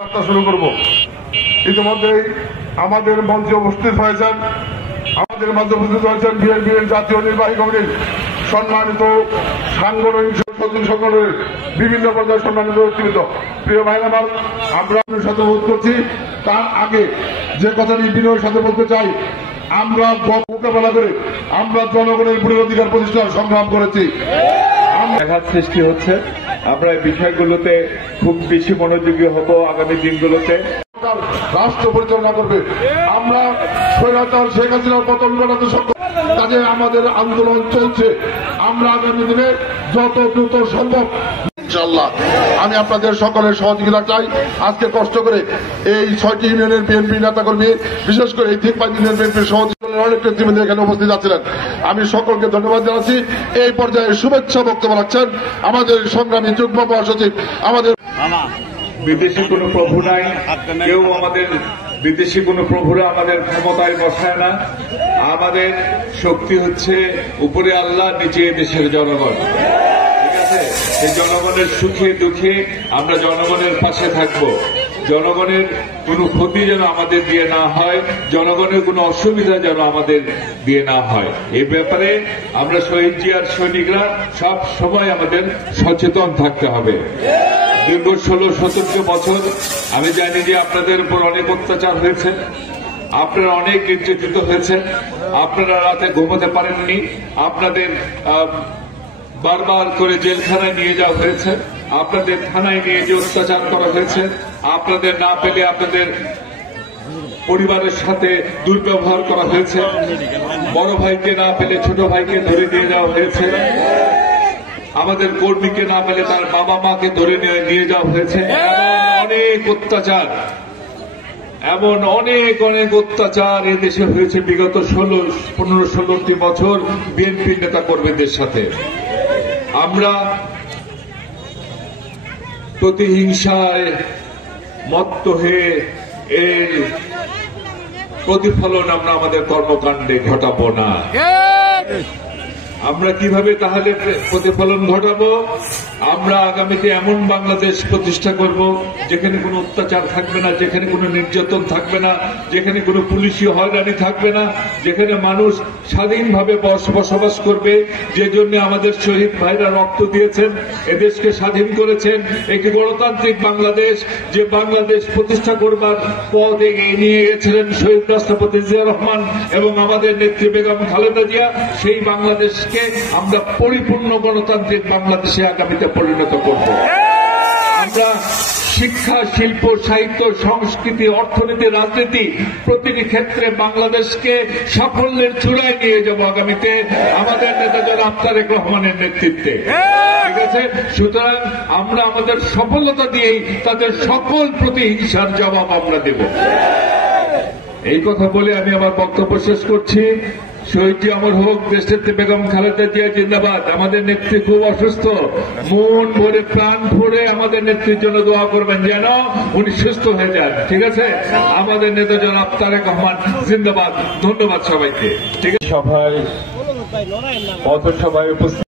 বার্তা শুরু করব। ইতিমধ্যেই আমাদের মঞ্চে উপস্থিত হয়েছেন বিএনপির জাতীয় নির্বাহী কমিটির সম্মানিত সাংগঠনিক সচিব সংগঠনের বিভিন্ন পর্যায়ে সম্মানিত ব্যক্তিবৃন্দ। প্রিয় ভাই আমার, আমরা আপনার সাথে অনুরোধ করছি, তার আগে যে কথাটি বিনয়ের সাথে বলতে চাই, আমরা মোকাবেলা করে আমরা জনগণের ভোটের অধিকার প্রতিষ্ঠার সংগ্রাম করেছি। ব্যাঘাত সৃষ্টি হচ্ছে, আমরা এই বিষয়গুলোতে খুব বেশি মনোযোগী হব আগামী দিনগুলোতে। রাষ্ট্র পরিচালনা করবে, আমরা স্বৈরাচার শেখ হাসিনার পতন ঘটাতে সক্ষম, কাজে আমাদের আন্দোলন চলছে। আমরা আগামী দিনে যত দ্রুত সম্ভব ইনশাআল্লাহ আমি আপনাদের সকলের সহযোগিতা চাই। আজকে কষ্ট করে এই 6টি ইউনিয়নের বিএনপি নেতাকর্মী, বিশেষ করে এই 3-5 ইউনিয়ন বিএনপির সহযোগিতার অনেক নেতৃবৃন্দ এখানে উপস্থিত আছিলেন। আমি সকলকে ধন্যবাদ জানাচ্ছি। এই পর্যায়ে শুভেচ্ছা বক্তব্য রাখছেন আমাদের সংগ্রামী যুগ্ম মহাসচিব। আমাদের বিদেশি কোনো প্রভু নাই, কেউ আমাদের বিদেশি কোনো প্রভুরা আমাদের ক্ষমতায় বসায় না। আমাদের শক্তি হচ্ছে উপরে আল্লাহ, নিচে দেশের জনগণ। ঠিক আছে, এই জনগণের সুখে দুঃখে আমরা জনগণের পাশে থাকব। জনগণের কোনো ক্ষতি যেন আমাদের দিয়ে না হয়, জনগণের কোনো অসুবিধা যেন আমাদের দিয়ে না হয়, এই ব্যাপারে আমরা শহীদ জিয়ার সৈনিকরা সব সময় আমাদের সচেতন থাকতে হবে। দীর্ঘ 16-17 বছর আমি জানি যে আপনাদের উপর অনেক অত্যাচার হয়েছে, আপনারা অনেক নির্যাতিত হয়েছেন, আপনারা রাতে ঘুমাতে পারেননি, আপনাদের বারবার করে জেলখানায় নিয়ে যাওয়া হয়েছে, আপনাদের থানায় নিয়ে যে অত্যাচার করা হয়েছে, আপনাদের না পেলে আপনাদের পরিবারের সাথে দুর্ব্যবহার করা হয়েছে, বড় ভাইকে না পেলে ছোট ভাইকে ধরে নিয়ে যাওয়া হয়েছে, আমাদের কর্মীকে না পেলে তার বাবা মাকে ধরে নিয়ে যাওয়া হয়েছে। অনেক অত্যাচার, এমন অনেক অত্যাচার এদেশে হয়েছে বিগত 15-16টি বছর বিএনপি নেতা কর্মীদের সাথে। আমরা প্রতিহিংসায় মত্ত হয়ে এর প্রতিফলন আমরা আমাদের কর্মকাণ্ডে ঘটাবো না। আমরা কিভাবে তাহলে প্রতিফলন ঘটাবো? আমরা আগামীতে এমন বাংলাদেশ প্রতিষ্ঠা করব যেখানে কোনো অত্যাচার থাকবে না, যেখানে কোনো নির্যাতন থাকবে না, যেখানে কোনো পুলিশি হয়রানি থাকবে না, যেখানে মানুষ স্বাধীনভাবে বসবাস করবে। যে জন্য আমাদের শহীদ ভাইরা রক্ত দিয়েছেন, এদেশকে স্বাধীন করেছেন, একটি গণতান্ত্রিক বাংলাদেশ, যে বাংলাদেশ প্রতিষ্ঠা করবার পথ এগিয়ে নিয়ে গেছিলেন শহীদ রাষ্ট্রপতি জিয়া রহমান এবং আমাদের নেত্রী বেগম খালেদা জিয়া। সেই বাংলাদেশকে আমরা পরিপূর্ণ গণতান্ত্রিক বাংলাদেশে আগামীতে পরিণত করব। আমরা শিক্ষা, শিল্প, সাহিত্য, সংস্কৃতি, অর্থনীতি, রাজনীতি প্রতিটি ক্ষেত্রে বাংলাদেশকে সাফল্যের চূড়ায় নিয়ে যাব আগামীতে আমাদের নেতা জনাব তারেক রহমানের নেতৃত্বে। ঠিক আছে, সুতরাং আমরা আমাদের সফলতা দিয়েই তাদের সকল প্রতিহিংসার জবাব আমরা দেব। এই কথা বলে আমি আমার বক্তব্য শেষ করছি। শহীদ অমর হোক, দেশনেত্রী বেগম খালেদা জিয়া জিন্দাবাদ। আমাদের নেত্রী খুব অসুস্থ, মন ভরে প্রাণ ভরে আমাদের নেত্রীর জন্য দোয়া করবেন যেন উনি সুস্থ হয়ে যান। ঠিক আছে, আমাদের নেতা জনাব তারেক রহমান জিন্দাবাদ। ধন্যবাদ সবাইকে। ঠিক আছে, পথসভায় উপস্থিত